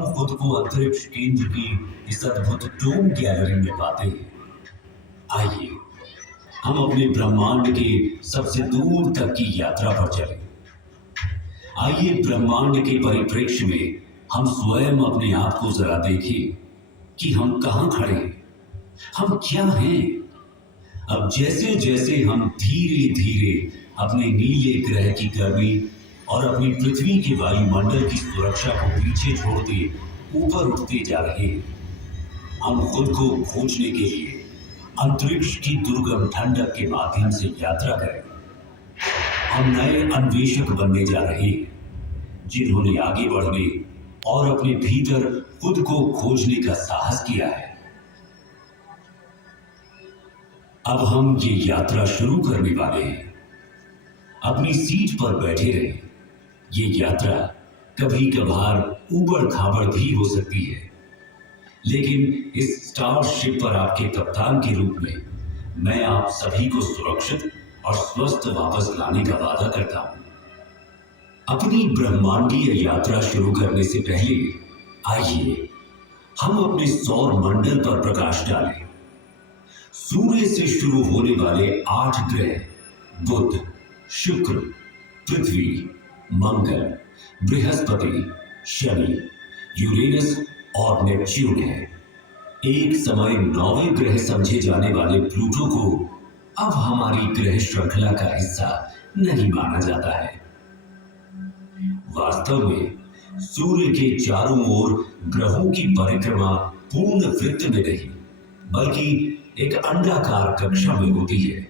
हम खुद को अंतरिक्ष केंद्र की इस अद्भुत डोम गैलरी में पाते हैं। आइए हम अपने ब्रह्मांड के सबसे दूर तक की यात्रा पर चलें। आइए ब्रह्मांड के परिप्रेक्ष्य में हम स्वयं अपने आप को जरा देखें कि हम कहां खड़े हैं, हम क्या हैं। अब जैसे जैसे हम धीरे धीरे अपने नीले ग्रह की गर्मी और अपनी पृथ्वी के वायुमंडल की सुरक्षा को पीछे छोड़ते ऊपर उठते जा रहे हैं, हम खुद को खोजने के लिए अंतरिक्ष की दुर्गम ठंडक के माध्यम से यात्रा करें। हम नए अन्वेषक बनने जा रहे हैं, जिन्होंने आगे बढ़ने और अपने भीतर खुद को खोजने का साहस किया है। अब हम ये यात्रा शुरू करने वाले हैं। अपनी सीट पर बैठे रहें। ये यात्रा कभी कभार ऊबड़ खाबड़ भी हो सकती है, लेकिन इस स्टारशिप पर आपके कप्तान के रूप में मैं आप सभी को सुरक्षित और स्वस्थ वापस लाने का वादा करता हूं। अपनी ब्रह्मांडीय यात्रा शुरू करने से पहले आइए हम अपने सौर मंडल पर प्रकाश डालें। सूर्य से शुरू होने वाले 8 ग्रह बुध, शुक्र, पृथ्वी, मंगल, बृहस्पति, शनि, यूरेनस और नेपच्यून है। एक समय 9वें ग्रह समझे जाने वाले प्लूटो को अब हमारी ग्रह श्रृंखला का हिस्सा नहीं माना जाता है। वास्तव में सूर्य के चारों ओर ग्रहों की परिक्रमा पूर्ण वृत्त में नहीं, बल्कि एक अंडाकार कक्षा में होती है।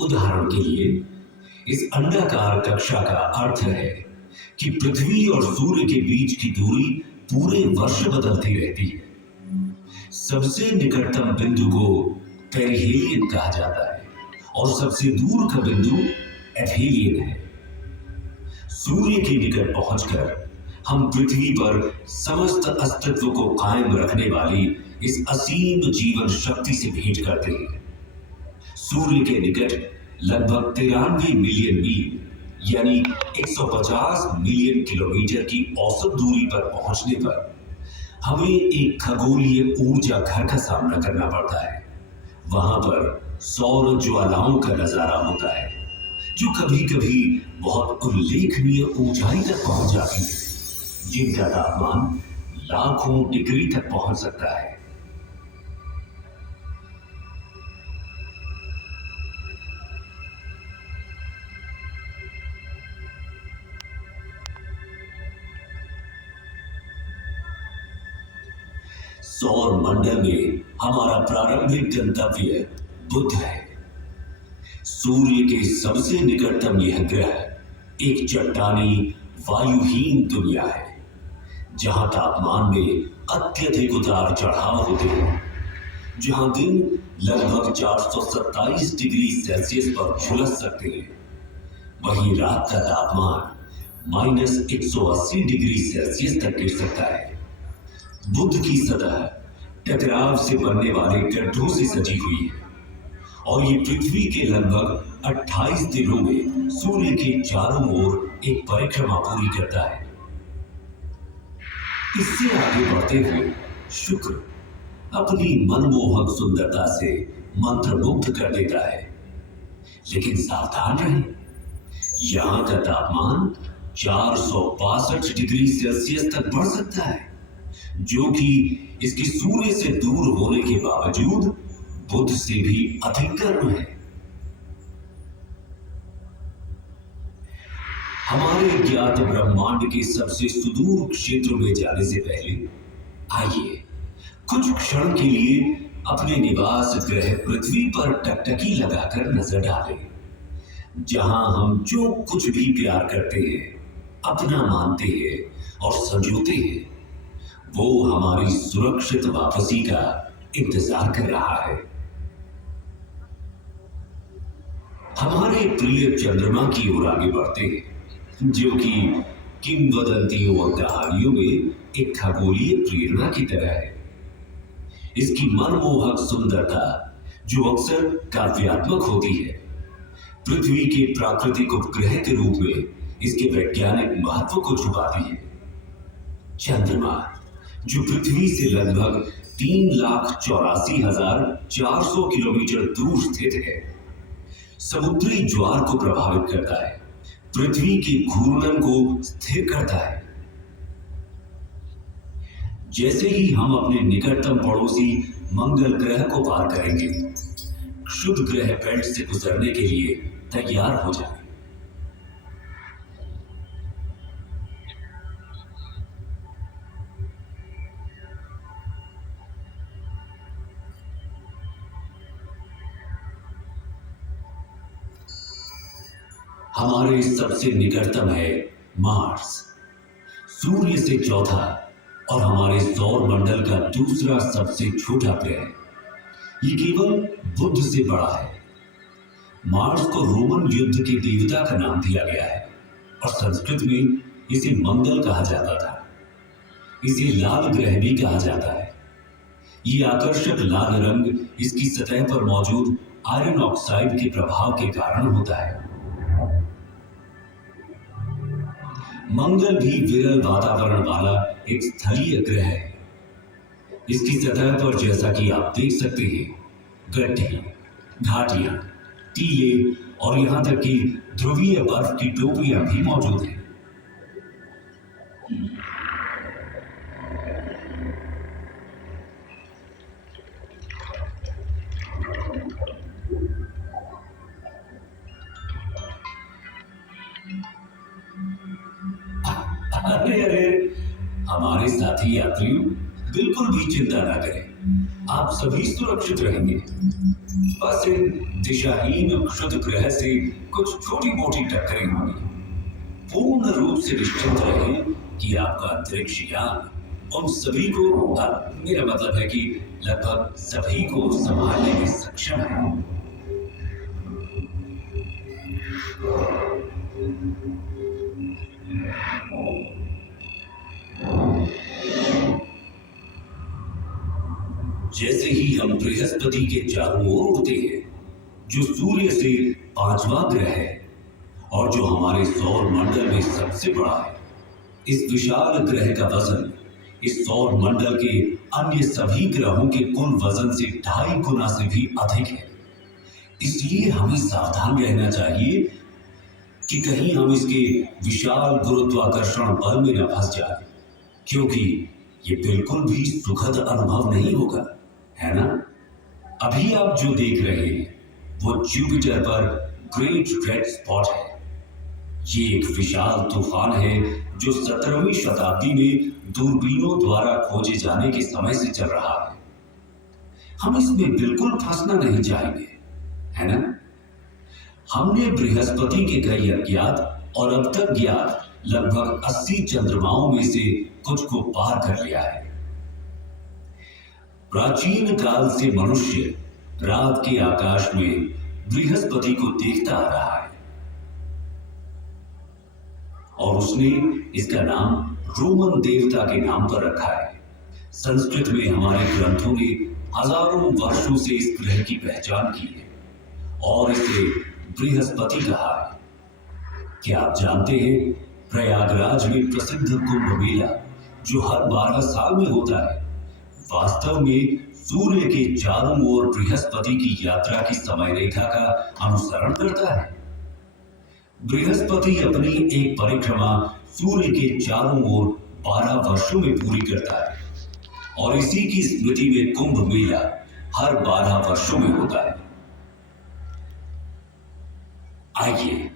उदाहरण के लिए इस अंडाकार कक्षा का अर्थ है कि पृथ्वी और सूर्य के बीच की दूरी पूरे वर्ष बदलती रहती है। सबसे निकटतम बिंदु को पेरिहेलियन कहा जाता है और सबसे दूर का बिंदु एफेलियन है। सूर्य के निकट पहुंचकर हम पृथ्वी पर समस्त अस्तित्व को कायम रखने वाली इस असीम जीवन शक्ति से भेंट करते हैं। सूर्य के निकट लगभग 93 मिलियन मील यानी 150 मिलियन किलोमीटर की औसत दूरी पर पहुंचने पर हमें एक खगोलीय ऊर्जा घर का सामना करना पड़ता है। वहां पर सौर ज्वालाओं का नजारा होता है, जो कभी कभी बहुत उल्लेखनीय ऊंचाई तक पहुंच जाती है, जिनका तापमान लाखों डिग्री तक पहुंच सकता है। सौर मंडल में हमारा प्रारंभिक गंतव्य बुध है। सूर्य के सबसे निकटतम यह ग्रह एक चट्टानी वायुहीन दुनिया है, जहां तापमान में अत्यधिक उतार चढ़ाव होते हैं, जहां दिन लगभग 427 डिग्री सेल्सियस पर झुलस सकते हैं, वहीं रात का तापमान -180 डिग्री सेल्सियस तक गिर सकता है। बुध की सतह टकराव से बनने वाले गड्ढों से सजी हुई है और ये पृथ्वी के लगभग 28 दिनों में सूर्य के चारों ओर एक परिक्रमा पूरी करता है। इससे आगे बढ़ते हुए शुक्र अपनी मनमोहक सुंदरता से मंत्रमुग्ध कर देता है, लेकिन सावधान रहें, यहां का तापमान 462 डिग्री सेल्सियस तक बढ़ सकता है, जो कि इसके सूर्य से दूर होने के बावजूद बुध से भी अधिक गर्म है। हमारे ज्ञात ब्रह्मांड के सबसे सुदूर क्षेत्र में जाने से पहले आइए कुछ क्षण के लिए अपने निवास ग्रह पृथ्वी पर टकटकी लगाकर नजर डालें, जहां हम जो कुछ भी प्यार करते हैं, अपना मानते हैं और संजोते हैं, वो हमारी सुरक्षित वापसी का इंतजार कर रहा है। हमारे प्रिय चंद्रमा की ओर आगे बढ़ते हैं, जो कि किंवदंतियों और कहानियों में एक खगोलीय प्रेरणा की तरह है। इसकी मनमोहक सुंदरता, जो अक्सर काव्यात्मक होती है, पृथ्वी के प्राकृतिक उपग्रह के रूप में इसके वैज्ञानिक महत्व को छुपाती है। चंद्रमा, जो पृथ्वी से लगभग 3,84,400 किलोमीटर दूर स्थित है, समुद्री ज्वार को प्रभावित करता है, पृथ्वी के घूर्णन को स्थिर करता है। जैसे ही हम अपने निकटतम पड़ोसी मंगल ग्रह को पार करेंगे, क्षुध ग्रह बेल्ट से गुजरने के लिए तैयार हो जाए। हमारे सबसे निकटतम है मार्स, सूर्य से चौथा और हमारे सौर मंडल का दूसरा सबसे छोटा ग्रह। ये केवल बुध से बड़ा है। मार्स को रोमन युद्ध के देवता का नाम दिया गया है और संस्कृत में इसे मंगल कहा जाता था। इसे लाल ग्रह भी कहा जाता है। ये आकर्षक लाल रंग इसकी सतह पर मौजूद आयरन ऑक्साइड के प्रभाव के कारण होता है। मंगल भी विरल वातावरण वाला एक स्थलीय ग्रह है। इसकी सतह पर, जैसा कि आप देख सकते हैं, गड्ढे, घाटियां, टीले और यहां तक कि ध्रुवीय बर्फ की टोपियां भी मौजूद हैं। अरे अरे, हमारे साथी यात्रियों, बिल्कुल भी चिंता ना करें, आप सभी सुरक्षित रहेंगे। बस इन दिशाहीन क्षुद्र ग्रह से कुछ छोटी मोटी टक्करें होंगी। पूर्ण रूप से निश्चिंत रहें कि आपका अंतरिक्ष यान उन सभी को, मेरा मतलब है कि लगभग सभी को संभालने में सक्षम है। जैसे ही हम बृहस्पति के चारों ओर उड़ते हैं, जो सूर्य से पांचवा ग्रह है और जो हमारे सौर मंडल में सबसे बड़ा है, इस विशाल ग्रह का वजन इस सौर मंडल के अन्य सभी ग्रहों के कुल वजन से 2.5 गुना से भी अधिक है। इसलिए हमें सावधान रहना चाहिए कि कहीं हम इसके विशाल गुरुत्वाकर्षण बल में न फंस जाए, क्योंकि ये बिल्कुल भी सुखद अनुभव नहीं होगा, है ना? अभी आप जो देख रहे हैं वो जुपिटर पर ग्रेट रेड स्पॉट है। ये एक विशाल तूफान है जो 17वीं शताब्दी में दूरबीनों द्वारा खोजे जाने के समय से चल रहा है। हम इसमें बिल्कुल फंसना नहीं चाहेंगे, है ना? हमने बृहस्पति के कई अज्ञात और अब तक ज्ञात लगभग 80 चंद्रमाओं में से कुछ को पार कर लिया है। प्राचीन काल से मनुष्य रात के आकाश में बृहस्पति को देखता आ रहा है और उसने इसका नाम रोमन देवता के नाम पर रखा है। संस्कृत में हमारे ग्रंथों ने हजारों वर्षों से इस ग्रह की पहचान की है और इसे बृहस्पति कहा है। क्या आप जानते हैं, प्रयागराज में प्रसिद्ध कुंभ मेला जो हर 12 साल में होता है, वास्तव में सूर्य के चारों ओर बृहस्पति की यात्रा की समय रेखा का अनुसरण करता है। बृहस्पति अपनी एक परिक्रमा सूर्य के चारों ओर 12 वर्षों में पूरी करता है और इसी की स्मृति में कुंभ मेला हर 12 वर्षों में होता है। आइए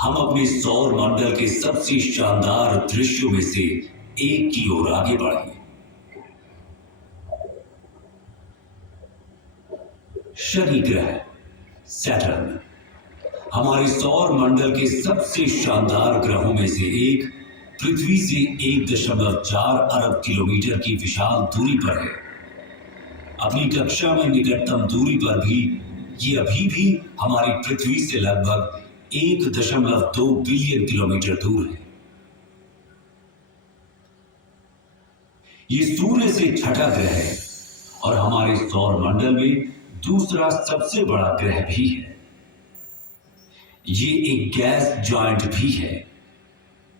हम अपने सौर मंडल के सबसे शानदार दृश्यों में से एक की ओर आगे बढ़ें। शनि ग्रह, सैटर्न, हमारे सौर मंडल के सबसे शानदार ग्रहों में से एक, पृथ्वी से 1.4 अरब किलोमीटर की विशाल दूरी पर है। अपनी कक्षा में निकटतम दूरी पर भी ये अभी भी हमारी पृथ्वी से लगभग 1.2 बिलियन किलोमीटर दूर है। ये सूर्य से छठा ग्रह है और हमारे सौर मंडल में दूसरा सबसे बड़ा ग्रह भी है। ये एक गैस जॉइंट भी है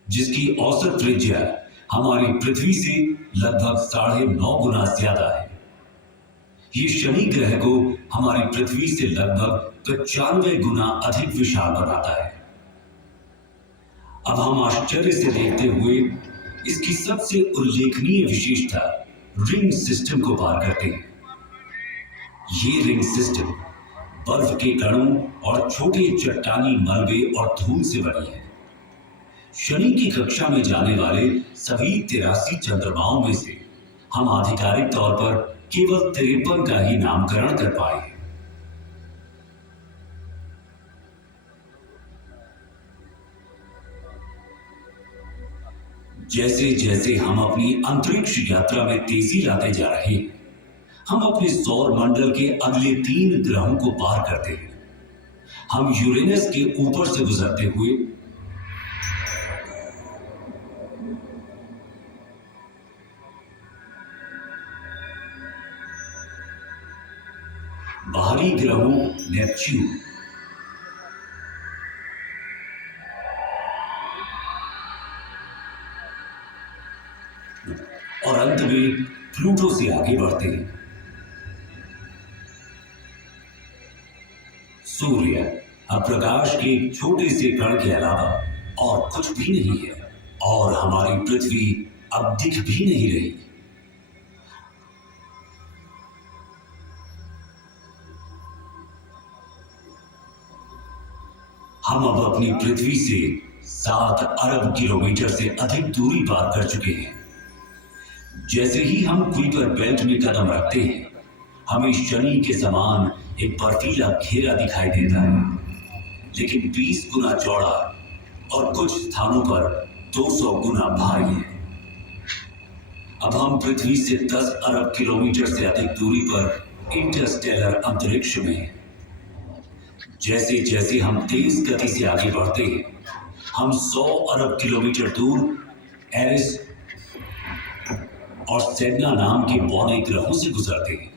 जिसकी औसत त्रिज्या हमारी पृथ्वी से लगभग 9.5 गुना ज्यादा है। ये शनि ग्रह को हमारी पृथ्वी से लगभग 95 गुना अधिक विशाल बनाता है। अब हम आश्चर्य से देखते हुए इसकी सबसे उल्लेखनीय विशेषता रिंग सिस्टम को पार करते हैं। ये रिंग सिस्टम बर्फ के कणों और छोटे चट्टानी मलबे और धूल से बनी है। शनि की कक्षा में जाने वाले सभी 83 चंद्रमाओं में से हम आधिकारिक तौर पर केवल 53 का ही नामकरण कर पाए। जैसे जैसे हम अपनी अंतरिक्ष यात्रा में तेजी लाते जा रहे हैं, हम अपने सौर मंडल के अगले 3 ग्रहों को पार करते हैं। हम यूरेनस के ऊपर से गुजरते हुए बाहरी ग्रहों नेपच्यून, और अंत में प्लूटो से आगे बढ़ते हैं। सूर्य अब प्रकाश के एक छोटे से कण के अलावा और कुछ भी नहीं है, और हमारी पृथ्वी अब दिख भी नहीं रही। हम अब अपनी पृथ्वी से 7 अरब किलोमीटर से अधिक दूरी पार कर चुके हैं। जैसे ही हम कुइपर बेल्ट में कदम रखते हैं, हमें शनि के समान एक बर्फीला घेरा दिखाई देता है, लेकिन 20 गुना चौड़ा और कुछ स्थानों पर 200 गुना भारी है। अब हम पृथ्वी से 10 अरब किलोमीटर से अधिक दूरी पर इंटरस्टेलर अंतरिक्ष में हैं। जैसे जैसे हम तेज गति से आगे बढ़ते हैं, हम 100 अरब किलोमीटर दूर एरिस और सेडना नाम के बौने ग्रहों से गुजरते हैं।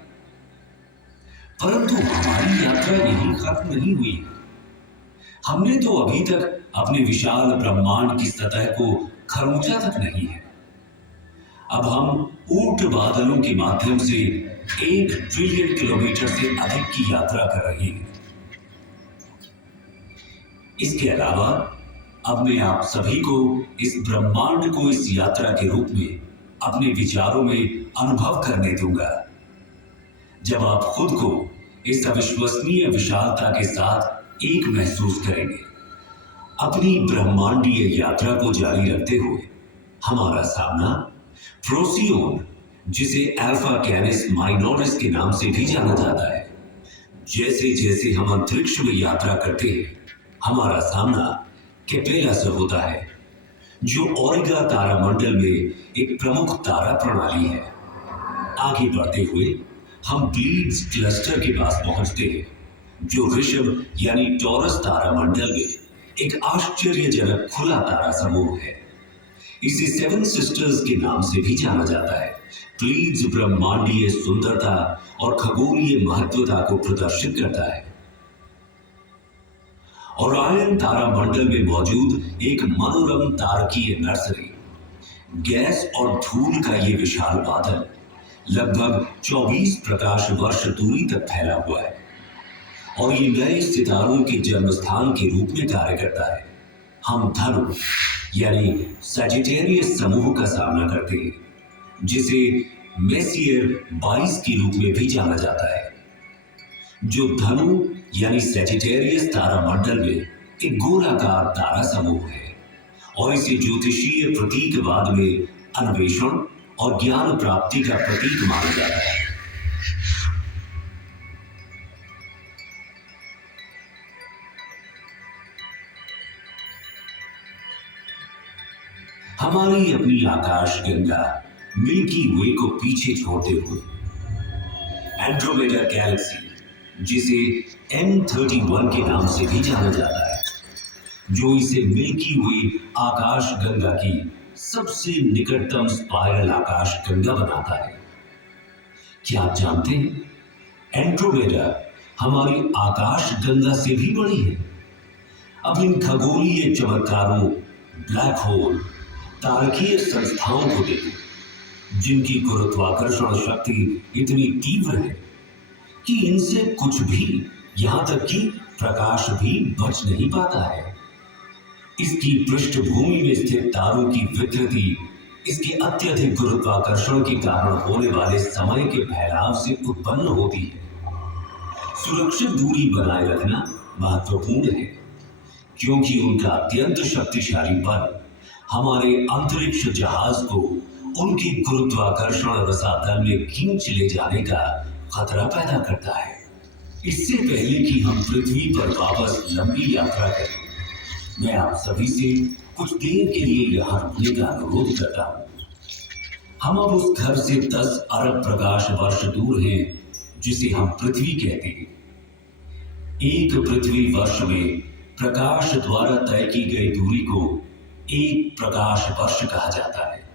परंतु हमारी यात्रा यहीं खत्म नहीं हुई। हमने तो अभी तक अपने विशाल ब्रह्मांड की सतह को खरोंचा तक नहीं है। अब हम ऊंट बादलों के माध्यम से 1 ट्रिलियन किलोमीटर से अधिक की यात्रा कर रहे हैं। इसके अलावा अब मैं आप सभी को इस ब्रह्मांड को इस यात्रा के रूप में अपने विचारों में अनुभव करने दूंगा। जब आप खुद को इस अविश्वसनीय विशालता के साथ एक महसूस करेंगे, अपनी ब्रह्मांडीय यात्रा को जारी रखते हुए हमारा सामना प्रोसियोन, जिसे अल्फा कैनिस माइनोरिस के नाम से भी जाना जाता है। जैसे जैसे हम अंतरिक्ष में यात्रा करते हैं, हमारा सामना केपेला से होता है, जो ओरिगा तारामंडल में एक प्रमुख तारा प्रणाली है। आगे बढ़ते हुए हम प्लीड्स क्लस्टर के पास पहुंचते हैं, जो ऋषभ यानी टॉरस तारामंडल में एक आश्चर्यजनक खुला तारा समूह है। इसे 7 सिस्टर्स के नाम से भी जाना जाता है। प्लीड्स ब्रह्मांडीय सुंदरता और खगोलीय महत्वता को प्रदर्शित करता है। ओरायन तारामंडल में मौजूद एक मनोरम तारकीय नर्सरी, गैस और धूल का ये विशाल बादल लगभग 24 प्रकाश वर्ष दूरी तक फैला हुआ है, और ये नए सितारों के जन्म स्थान के रूप में कार्य करता है। हम धनु यानी सजिटेरियस समूह का सामना करते हैं, जिसे मेसियर 22 के रूप में भी जाना जाता है, जो धनु यानी सजिटेरियस तारामंडल में एक गोलाकार तारा समूह है, और इसे ज्योतिषीय प्रतीकवाद में अन्वेषण और ज्ञान प्राप्ति का प्रतीक माना जाता है। हमारी अपनी आकाश गंगा मिल्की वे को पीछे छोड़ते हुए एंड्रोमेडा गैलेक्सी, जिसे M31 के नाम से भी जाना जाता है, जो इसे मिल्की वे आकाश गंगा की सबसे निकटतम स्पाइरल आकाश गंगा बनाता है। क्या आप जानते हैं, एंड्रोमेडा हमारी आकाश गंगा से भी बड़ी है। अब इन खगोलीय चमत्कारों, ब्लैक होल, तारकीय संस्थाओं को देखें जिनकी गुरुत्वाकर्षण शक्ति इतनी तीव्र है कि इनसे कुछ भी, यहां तक कि प्रकाश भी बच नहीं पाता है। इसकी पृष्ठभूमि में स्थित तारों की विकृति इसके अत्यधिक गुरुत्वाकर्षण के कारण होने वाले समय के फैलाव से उत्पन्न होती है। सुरक्षित दूरी बनाए रखना महत्वपूर्ण है क्योंकि उनका अत्यंत शक्तिशाली बल हमारे अंतरिक्ष जहाज को उनकी गुरुत्वाकर्षण रसातल में खींच ले जाने का खतरा पैदा करता है। इससे पहले कि हम पृथ्वी पर वापस लंबी यात्रा करें, मैं आप सभी से कुछ देर के लिए यहां रुकने का अनुरोध करता हूं। हम अब उस घर से 10 अरब प्रकाश वर्ष दूर हैं जिसे हम पृथ्वी कहते हैं। एक पृथ्वी वर्ष में प्रकाश द्वारा तय की गई दूरी को एक प्रकाश वर्ष कहा जाता है।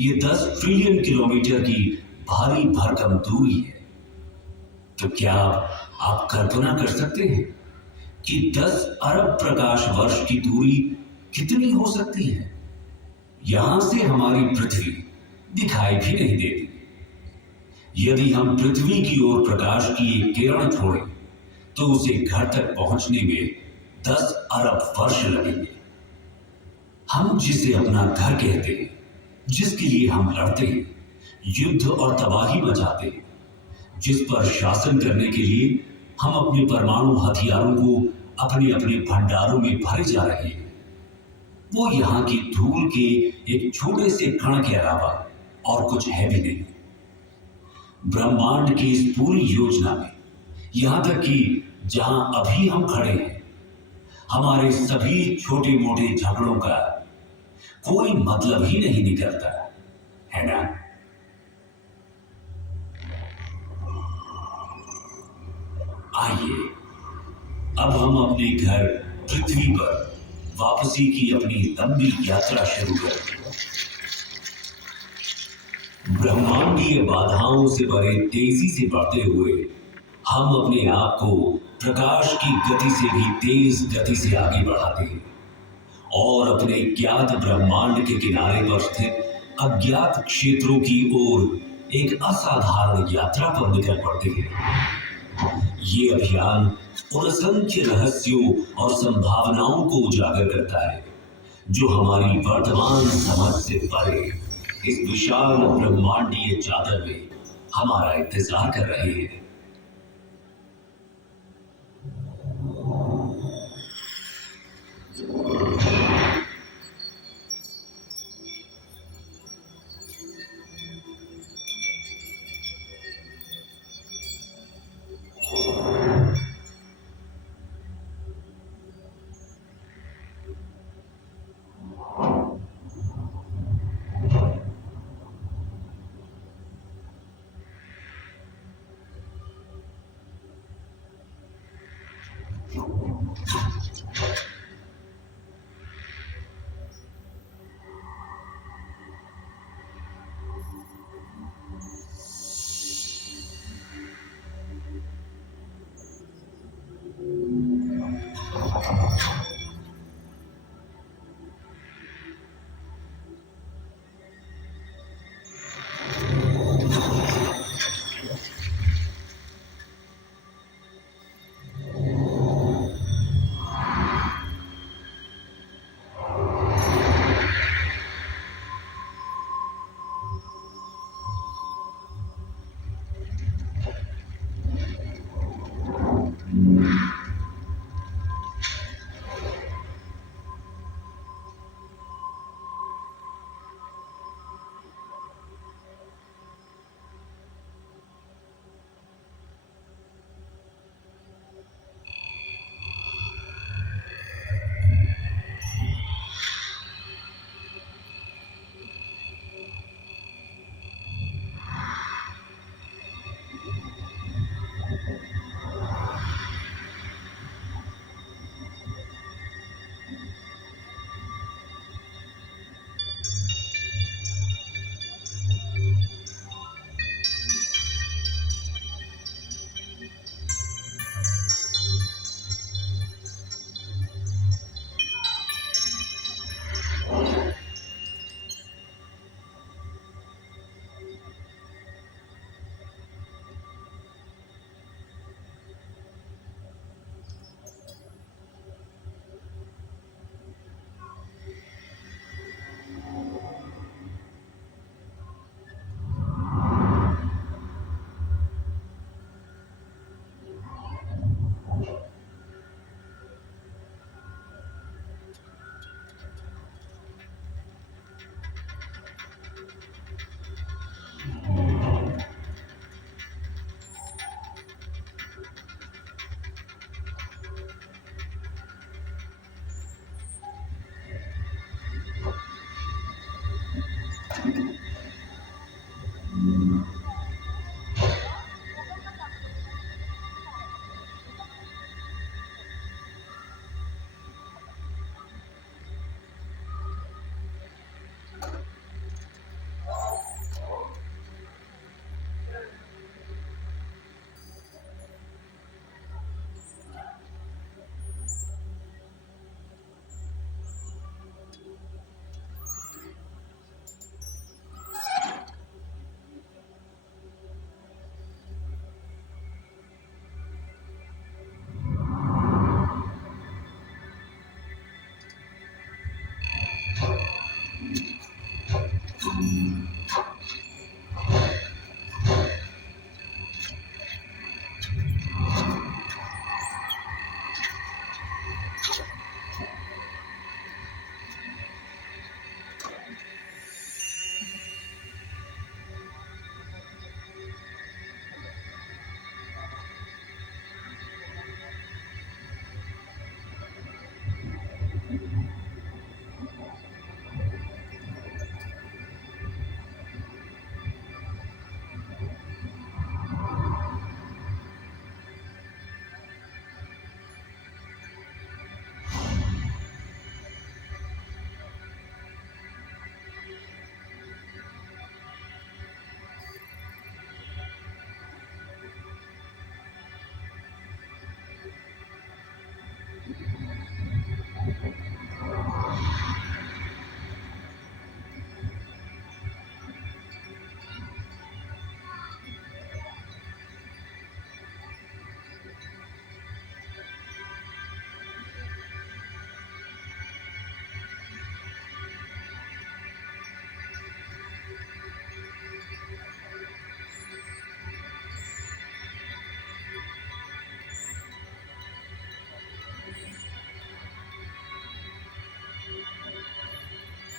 ये 10 ट्रिलियन किलोमीटर की भारी भरकम दूरी है। तो क्या आप कल्पना कर सकते हैं कि 10 अरब प्रकाश वर्ष की दूरी कितनी हो सकती है? यहां से हमारी पृथ्वी दिखाई भी नहीं देती। यदि हम पृथ्वी की ओर प्रकाश की एक किरण छोड़ें तो उसे घर तक पहुंचने में 10 अरब वर्ष लगेंगे। हम जिसे अपना घर कहते हैं, जिसके लिए हम लड़ते हैं, युद्ध और तबाही मचाते हैं, जिस पर शासन करने के लिए हम अपने परमाणु हथियारों को अपने अपने भंडारों में भरे जा रहे हैं, वो यहाँ की धूल के एक छोटे से कण के अलावा और कुछ है भी नहीं। ब्रह्मांड की इस पूरी योजना में, यहां तक कि जहां अभी हम खड़े हैं, हमारे सभी छोटे मोटे झगड़ों का कोई मतलब ही नहीं निकलता है ना? आइए अब हम अपने घर पृथ्वी पर वापसी की अपनी लंबी यात्रा शुरू करें। ब्रह्मांडीय बाधाओं से भरे तेजी से बढ़ते हुए हम अपने आप को प्रकाश की गति से भी तेज गति से आगे बढ़ाते हैं और अपने ज्ञात ब्रह्मांड के किनारे पर स्थित अज्ञात क्षेत्रों की ओर एक असाधारण यात्रा पर निकल पड़ते हैं। ये अभियान उन असंख्य रहस्यों और संभावनाओं को उजागर करता है जो हमारी वर्तमान समझ से परे इस विशाल ब्रह्मांडीय चादर में हमारा इंतजार कर रहे हैं।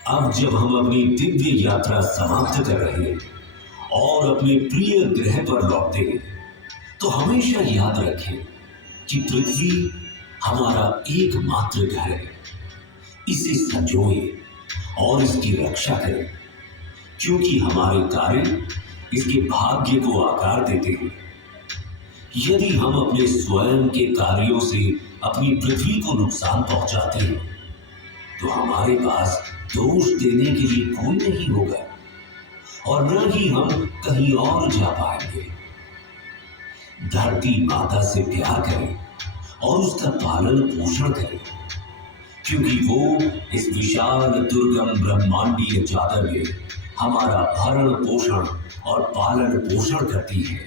अब जब हम अपनी दिव्य यात्रा समाप्त कर रहे हैं और अपने प्रिय ग्रह पर लौटते हैं, तो हमेशा याद रखें कि पृथ्वी हमारा एकमात्र घर है। इसे संजोएं और इसकी रक्षा करें, क्योंकि हमारे कार्य इसके भाग्य को आकार देते हैं। यदि हम अपने स्वयं के कार्यों से अपनी पृथ्वी को नुकसान पहुंचाते हैं, तो हमारे पास दोष देने के लिए कोई नहीं होगा और न ही हम कहीं और जा पाएंगे। धरती माता से प्यार करें और उसका पालन पोषण करें, क्योंकि वो इस विशाल दुर्गम ब्रह्मांडीय जातर में हमारा भरण पोषण और पालन पोषण करती है।